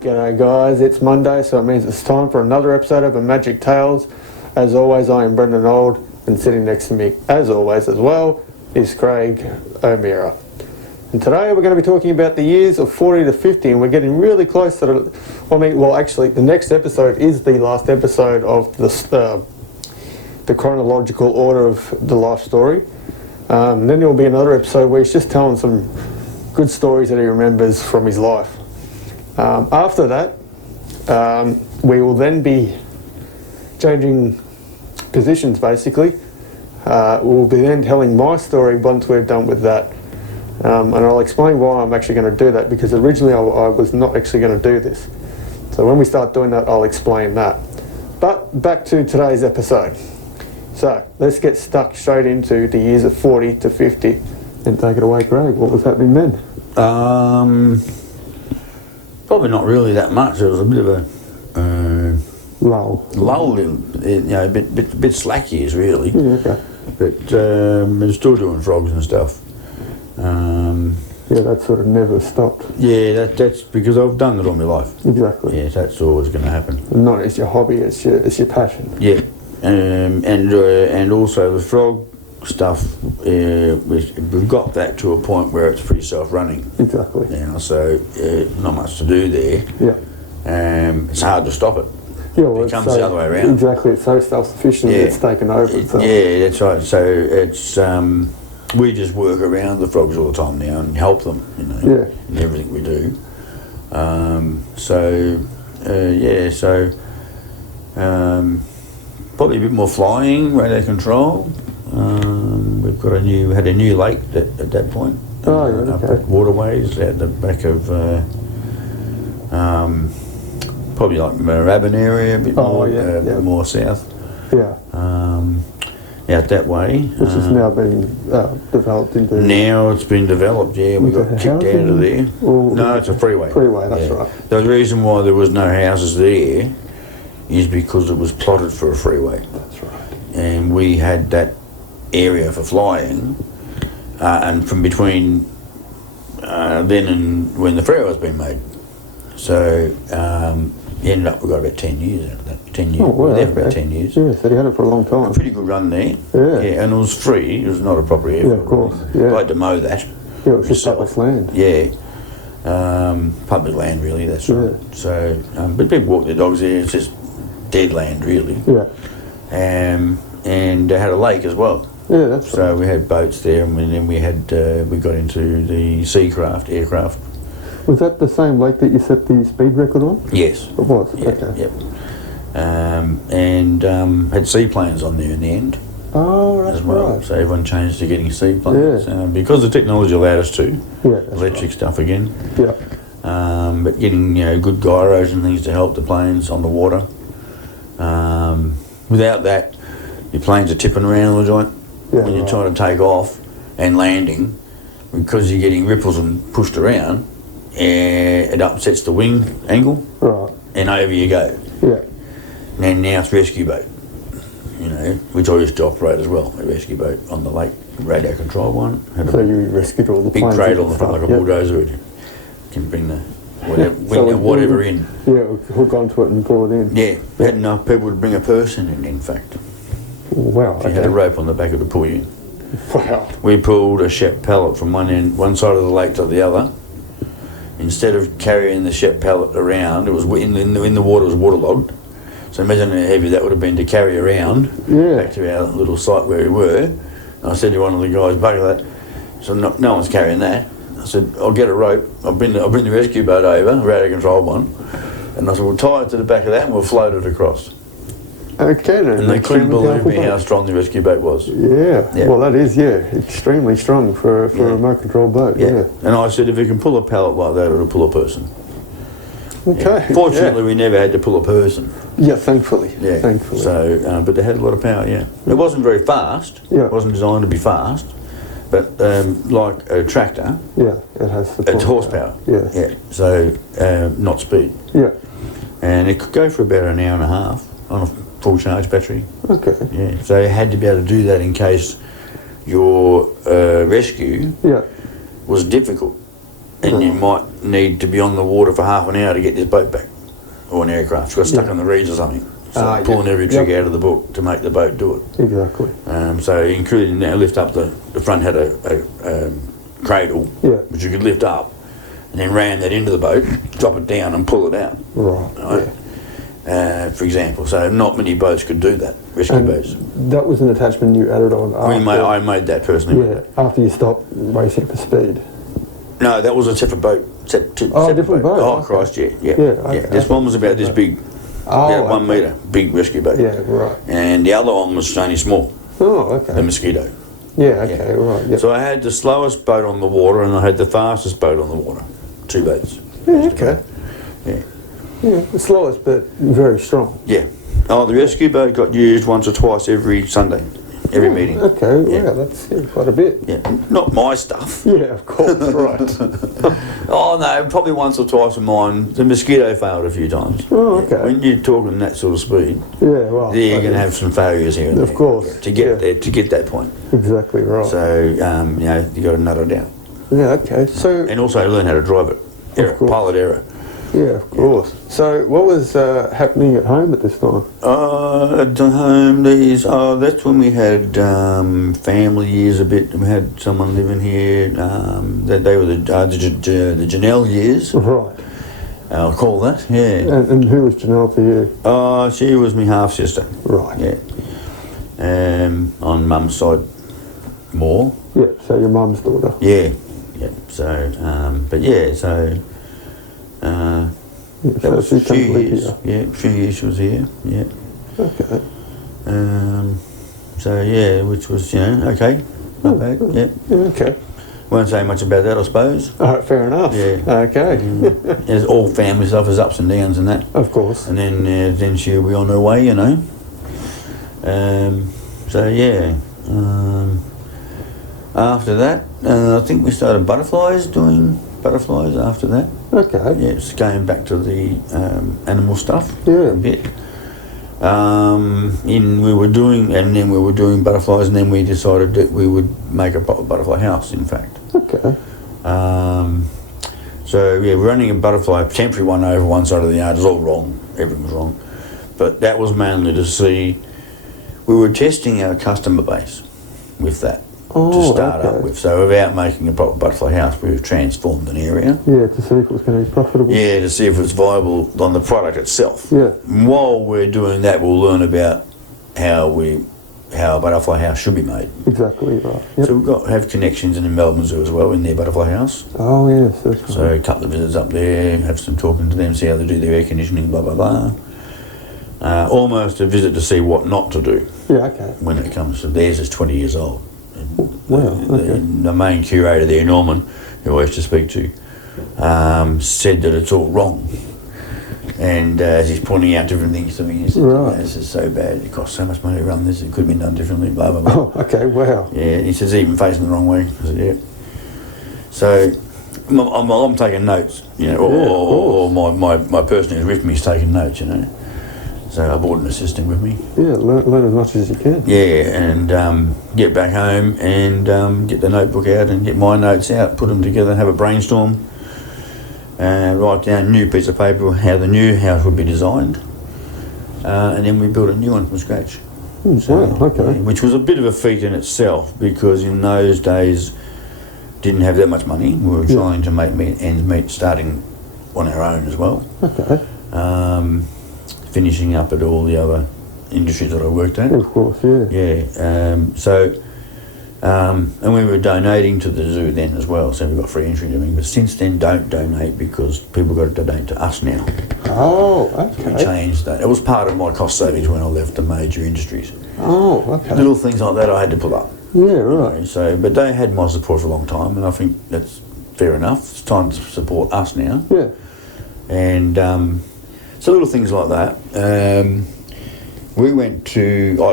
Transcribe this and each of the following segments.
G'day guys, it's Monday, so it means it's time for another episode of Omagic Tales. As always, I am Brendan Old, and sitting next to me, as always as well, is Craig Omeara. And today we're going to be talking about the years of 40 to 50, and we're getting really close to the next episode is the last episode of the chronological order of the life story. Then there will be another episode where he's just telling some good stories that he remembers from his life. After that, we will then be changing positions basically. We'll be then telling my story once we're done with that. And I'll explain why I'm actually going to do that, because originally I was not actually going to do this. So when we start doing that, I'll explain that. But back to today's episode. So let's get stuck straight into the years of 40 to 50 and take it away, Greg. What was happening then? Probably not really that much. There was a bit of a Lull, a bit slack years really. Yeah, okay. But we're still doing frogs and stuff. Yeah, that sort of never stopped. Yeah, that's because I've done it all my life. Exactly. Yeah, that's always going to happen. Not as your hobby, it's your passion. Yeah, and also the frog stuff, we've got that to a point where it's pretty self-running. Exactly. Now, so not much to do there. Yeah. It's hard to stop it. Yeah, well, it comes the other way around. Exactly, it's so self-sufficient, it's taken over itself. Yeah, that's right. So it's we just work around the frogs all the time now and help them, in everything we do. Probably a bit more flying, radar control. We've got had a new lake at that point. Up at Waterways at the back of probably like Moorabbin area, a bit more south. Yeah. Out that way. Which is now being developed into... Now it's been developed, yeah. We got kicked out of there. No, it's a freeway. Freeway, that's right. The reason why there was no houses there is because it was plotted for a freeway. That's right. And we had that area for flying, and from between then and when the freeway was being made. So ended up, we got about 10 years out of that. 10 years. Oh, wow, there for about 10 years. Yeah, so you had it for a long time. A pretty good run there. Yeah. And it was free. It was not a proper airfield. Yeah, of course. Yeah. I had to mow that. Yeah, it was just public land. Yeah. Public land, really, that's right. Yeah. So, but people walk their dogs there. It's just dead land, really. Yeah. And they had a lake as well. Yeah, that's right. So we had boats there, and then we got into the aircraft. Was that the same lake that you set the speed record on? Yes. It was? Yeah, okay. Yep. And had seaplanes on there in the end. Oh, that's as well. right. So everyone changed to getting seaplanes. Yeah. Because the technology allowed us to. Yeah, electric stuff again. Yeah. But getting good gyros and things to help the planes on the water. Without that, your planes are tipping around all the joint when you're trying to take off and landing, because you're getting ripples and pushed around. It upsets the wing angle, right, and over you go. Yeah. And now it's rescue boat, which I used to operate as well, a rescue boat on the lake, radio control one. So you rescued all the big planes crate on the front like a bulldozer. It can bring the whatever in. Yeah, hook onto it and pull it in. Yeah, we had enough people to bring a person in fact. Wow. If you had a rope on the back of the pull you. Wow. We pulled a Shep pallet from one side of the lake to the other. Instead of carrying the Shep pallet around, it was in the water, it was waterlogged. So imagine how heavy that would have been to carry around back to our little site where we were. And I said to one of the guys, "Bugger that." So no one's carrying that. I said, "I'll get a rope. I'll bring the rescue boat over, a radio control one." And I said, "We'll tie it to the back of that and we'll float it across." Okay then. And they couldn't believe me how strong the rescue boat was. Yeah. Well, that is, extremely strong for a remote control boat. Yeah. And I said, if it can pull a pallet like that, it'll pull a person. Okay. Fortunately, we never had to pull a person. Yeah, thankfully. Yeah. Thankfully. So, but they had a lot of power. Yeah. It wasn't very fast. Yeah. It wasn't designed to be fast, but like a tractor. Yeah. It has. It's horsepower. Yeah. Yeah. So not speed. Yeah. And it could go for about an hour and a half on a full charge battery. Okay. Yeah. So you had to be able to do that in case your rescue was difficult. and you might need to be on the water for half an hour to get this boat back, or an aircraft. It's got stuck on the reeds or something. So pulling every trick out of the book to make the boat do it. Exactly. So including now, lift up the front had a cradle, which you could lift up, and then ran that into the boat, drop it down and pull it out. Right. For example, so not many boats could do that, rescue boats. That was an attachment you added on after? I made that personally. Yeah, after you stopped racing for speed. No, that was a separate boat. Different boat. Oh, Christ, yeah. This one was about this big, about 1 metre, big rescue boat. Yeah, right. And the other one was only small. Oh, okay. The Mosquito. Yeah, okay, right. Yep. So I had the slowest boat on the water and I had the fastest boat on the water. 2 boats. Yeah, okay. Yeah, the slowest but very strong. Yeah. Oh, the rescue boat got used once or twice every Sunday, every meeting. Okay, wow, that's quite a bit. Yeah, not my stuff. Yeah, of course, right. Oh no, probably once or twice of mine. The Mosquito failed a few times. Oh, okay. When you're talking that sort of speed, well, you're going to have some failures here and there. Of course. To get there, to get that point. Exactly right. So, you got to nut it down. Yeah, okay. So, and also learn how to drive it. Pilot error. Yeah, of course. So what was happening at home at this time? At home, that's when we had family years a bit. We had someone living here. They were the Janelle years. Right. I'll call that, yeah. And who was Janelle for you? She was my half-sister. Right. Yeah. On mum's side, more. Yeah, so your mum's daughter. Yeah. So, but yeah, so... that was a few years. Yeah, a few years she was here. Yeah. Okay. So yeah, which was okay. Not bad. Yeah. Okay. Won't say much about that, I suppose. All right, fair enough. Yeah. Okay. There's all family stuff, there's ups and downs and that. Of course. And then she'll be on her way, So yeah. After that, I think we started doing butterflies after that. Okay. Yeah, it's going back to the animal stuff. Yeah. A bit. We were doing butterflies, and then we decided that we would make a butterfly house. In fact. Okay. So yeah, we're running a temporary one over one side of the yard. It was all wrong. Everything was wrong. But that was mainly to see. We were testing our customer base with that. To start up with. So without making a proper butterfly house, we've transformed an area. Yeah, to see if it was going to be profitable. Yeah, to see if it's viable on the product itself. Yeah. And while we're doing that, we'll learn about how a butterfly house should be made. Exactly right. Yep. So we've have connections in the Melbourne Zoo as well in their butterfly house. Oh yes, that's right. So a couple of visits up there, have some talking to them, see how they do their air conditioning, blah blah blah. Almost a visit to see what not to do. Yeah, okay. When it comes to theirs is 20 years old. Wow, okay. The main curator there, Norman, who I used to speak to, said that it's all wrong. And as he's pointing out different things to me, he said, this is so bad, it costs so much money to run this, it could have been done differently, blah, blah, blah. Oh, okay, wow. Yeah, he says, even facing the wrong way. I said, yeah. So I'm taking notes, or my person who's with me is taking notes, So I brought an assistant with me. Yeah, learn as much as you can. Yeah, and get back home and get the notebook out and get my notes out, put them together, have a brainstorm, write down a new piece of paper how the new house would be designed, and then we built a new one from scratch. Okay. Which was a bit of a feat in itself because in those days didn't have that much money. We were trying to make ends meet, starting on our own as well. Okay. Finishing up at all the other industries that I worked at. Of course, yeah. Yeah. And we were donating to the zoo then as well, so we got free entry and everything. But since then, don't donate because people got to donate to us now. Oh, okay. So we changed that. It was part of my cost savings when I left the major industries. Oh, okay. Little things like that I had to put up. Yeah, right. So, but they had my support for a long time, and I think that's fair enough. It's time to support us now. Yeah. And so little things like that. I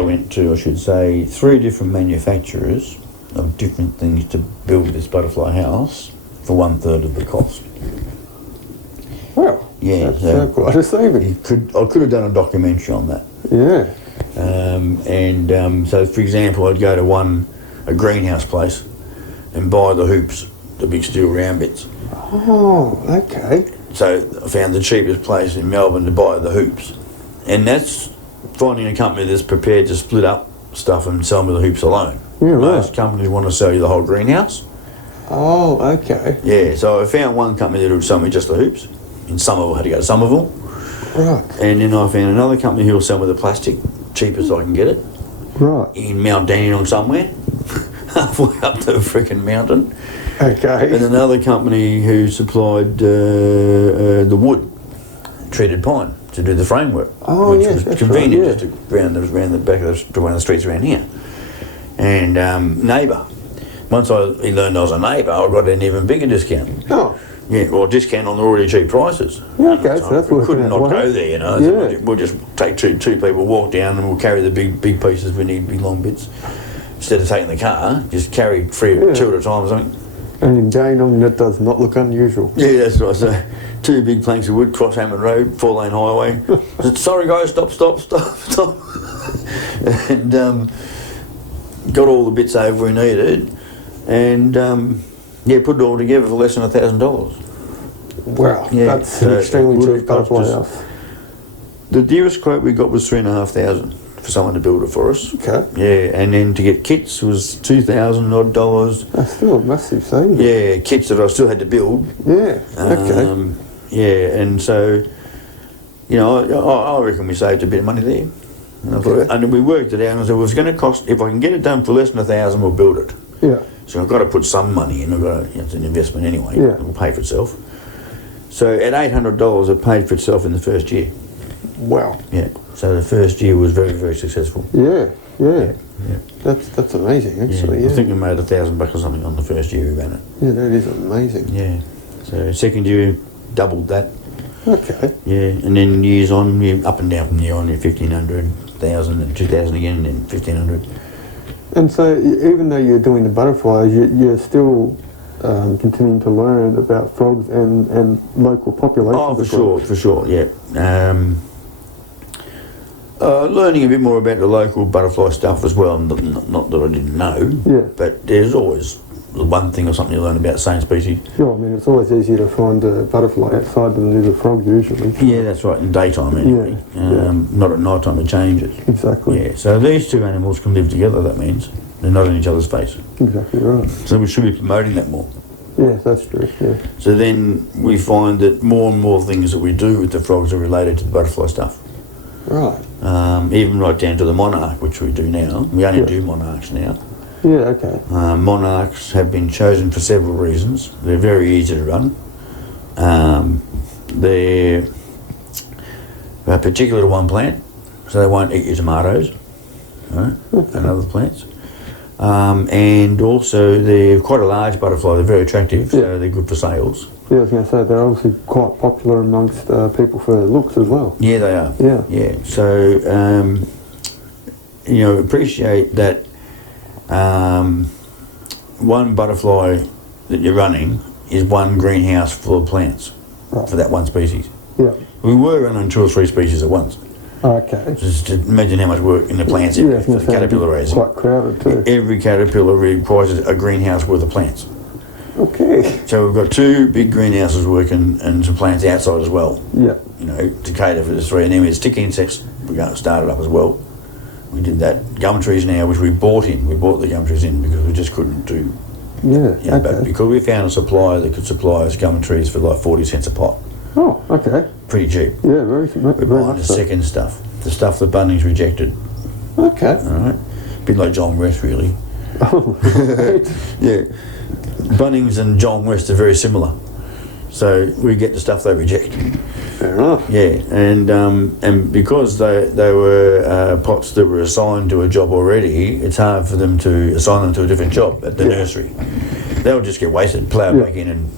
went to, I should say, 3 different manufacturers of different things to build this butterfly house for 1/3 of the cost. Well, yeah, that's quite a saving. I could have done a documentary on that. Yeah. So, for example, I'd go to a greenhouse place and buy the hoops the big steel round bits. Oh, okay. So I found the cheapest place in Melbourne to buy the hoops. And that's finding a company that's prepared to split up stuff and sell me the hoops alone. Yeah, right. Most companies want to sell you the whole greenhouse. Oh, okay. Yeah, so I found one company that would sell me just the hoops. In Somerville, I had to go to Somerville. Right. And then I found another company who will sell me the plastic, cheapest I can get it. Right. In Mount Dandenong somewhere, halfway up the freaking mountain. Okay. And another company who supplied the wood, treated pine, to do the framework, Oh, which yes, was that's convenient right, just to round the back of one of the streets around here. And neighbour. Once he learned I was a neighbour, I got an even bigger discount. Oh. Yeah, well, discount on the already cheap prices. Yeah, okay, so that's we working couldn't out not well. go there, you know. Yeah. So we'll just take two people, walk down, and we'll carry the big pieces we need, big long bits. Instead of taking the car, just carry two at a time or something. And in Dandenong, that does not look unusual. Yeah, that's right. So 2 big planks of wood, cross Hammond Road, 4-lane highway. I said, sorry guys, stop. And got all the bits over we needed, and put it all together for less than $1,000. Wow, Yeah, that's so an extremely it would have cheap cost butterfly us- house. The dearest quote we got was $3,500 for someone to build it for us. Okay. Yeah, and then to get kits was $2,000 odd. That's still a massive saving. Yeah, kits that I still had to build. Yeah, okay. Yeah, and so, you know, I reckon we saved a bit of money there. And, I thought, and we worked it out and I said, well, it's going to cost, if I can get it done for less than $1,000, we'll build it. Yeah. So I've got to put some money in. It's an investment anyway. Yeah. It will pay for itself. So at $800, it paid for itself in the first year. Wow. Yeah. So the first year was very, very successful. Yeah. Yeah. That's amazing, actually. Yeah. I think we made $1,000 or something on the first year we ran it. Yeah, that is amazing. Yeah. So second year, doubled that. Okay. Yeah. And then years on, you're up and down from year on, you're 1,500, 1,000, and 2,000 again, and then 1,500. And so, even though you're doing the butterflies, you're still continuing to learn about frogs and local populations. Oh, of for sure, yeah. Learning a bit more about the local butterfly stuff as well, not that I didn't know, Yeah. but there's always one thing or something you learn about the same species. Sure, I mean, it's always easier to find a butterfly outside than it is a frog, usually. Yeah, that's right, in daytime anyway. Yeah. Not at night time, it changes. Exactly. Yeah, so these two animals can live together, that means. They're not in each other's face. Exactly right. So we should be promoting that more. Yes, that's true, yeah. So then we find that more and more things that we do with the frogs are related to the butterfly stuff. Right. Even right down to the monarch, which we do now. We only Yeah. do monarchs now. Yeah, okay. Monarchs have been chosen for several reasons. They're very easy to run. They're particular to one plant, so they won't eat your tomatoes, right, and other plants. And also they're quite a large butterfly. They're very attractive, so they're good for sales. Yeah, I was going to say, they're obviously quite popular amongst people for their looks as well. Yeah, they are. Yeah. Yeah. So, appreciate that one butterfly that you're running is one greenhouse full of plants for that one species. Yeah. We were running 2 or 3 species at once. Okay. Just imagine how much work in the plants Yeah, I was for gonna the say, caterpillar it'd be raising. quite crowded too. Every caterpillar requires a greenhouse worth of plants. Okay. So we've got 2 big greenhouses working and some plants outside as well. Yeah. You know, to cater for the 3. And then with stick insects, we started up as well. We did that. Gum trees now, which we bought in. We bought the gum trees in because we just couldn't do. Yeah. You know, but because we found a supplier that could supply us gum trees for like 40 cents a pot. Oh, okay. Pretty cheap. Yeah, very We're very buying much the so. second stuff. The stuff that Bunnings rejected. Okay. Alright? A bit like John West, really. Oh, right. Yeah. Bunnings and John West are very similar. So we get the stuff they reject. Fair enough. Yeah, and because they were pots that were assigned to a job already, it's hard for them to assign them to a different job at the nursery. They'll just get wasted, ploughed back in and,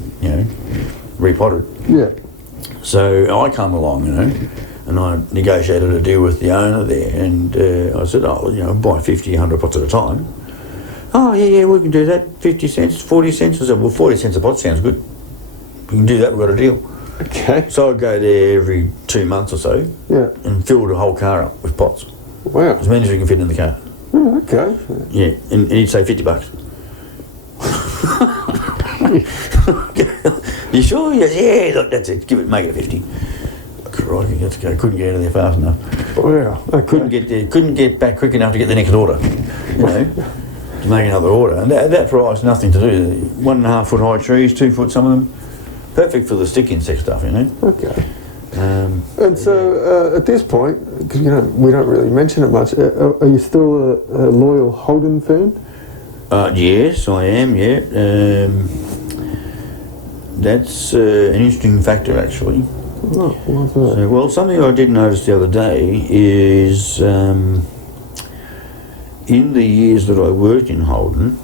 repotted. Yeah. So I come along, and I negotiated a deal with the owner there, and I said, buy 50, 100 pots at a time. Oh, yeah, we can do that. 50 cents, 40 cents. I said, well, 40 cents a pot sounds good. We can do that, we've got a deal. Okay. So I'd go there every 2 months or so and fill the whole car up with pots. Wow. As many as we can fit in the car. Oh, okay. Yeah, and he'd say $50. You sure? Yes, yeah, look, that's it. Make it a 50. Crikey, let's go. Couldn't get out of there fast enough. Wow. Okay. Couldn't get back quick enough to get the next order. You know, to make another order. And that price, nothing to do. 1.5 foot high trees, 2 foot some of them. Perfect for the stick insect stuff, you know. Okay. And so at this point, because we don't really mention it much, are you still a loyal Holden fan? Yes, I am. Yeah, that's an interesting factor actually. Oh, what's that? So, well, something I did notice the other day is in the years that I worked in Holden,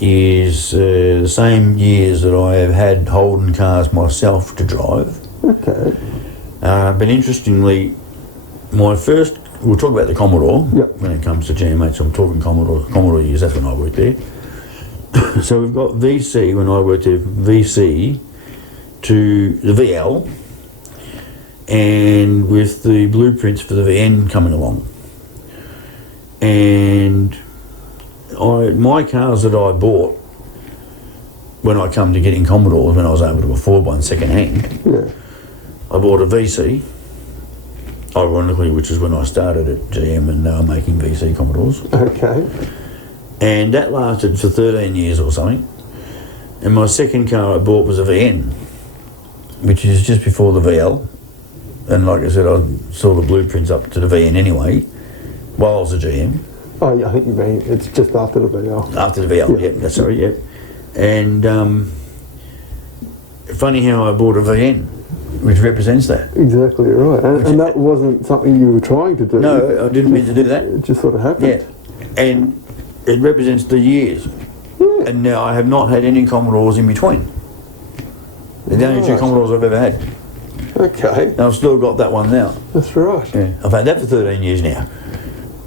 is the same years that I have had Holden cars myself to drive. Okay. But interestingly, we'll talk about the Commodore when it comes to GMH. So I'm talking Commodore years, that's when I worked there. So we've got VC, when I worked there, VC to the VL, and with the blueprints for the VN coming along. And my cars that I bought when I come to getting Commodores, when I was able to afford one second hand, I bought a VC, ironically, which is when I started at GM and now making VC Commodores. Okay. And that lasted for 13 years or something. And my second car I bought was a VN, which is just before the VL. And like I said, I saw the blueprints up to the VN anyway, while I was a GM. Oh, yeah, I think you mean it's just after the VL. After the VL, yeah, sorry, yeah. And funny how I bought a VN, which represents that. Exactly right. And that wasn't something you were trying to do. No, I didn't mean to do that. It just sort of happened. Yeah. And it represents the years. Yeah. And now I have not had any Commodores in between. They're the only 2 Commodores I've ever had. Okay. And I've still got that one now. That's right. Yeah. I've had that for 13 years now.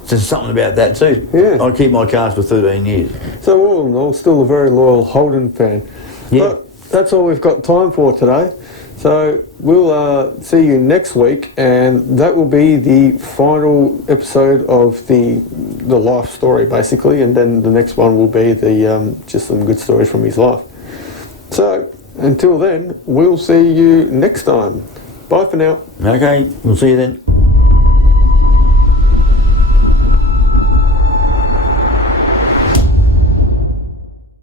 So there's something about that too. Yeah. I keep my cars for 13 years. So all in all, still a very loyal Holden fan. Yeah. But that's all we've got time for today. So we'll see you next week, and that will be the final episode of the life story, basically, and then the next one will be the just some good stories from his life. So until then, we'll see you next time. Bye for now. Okay, we'll see you then.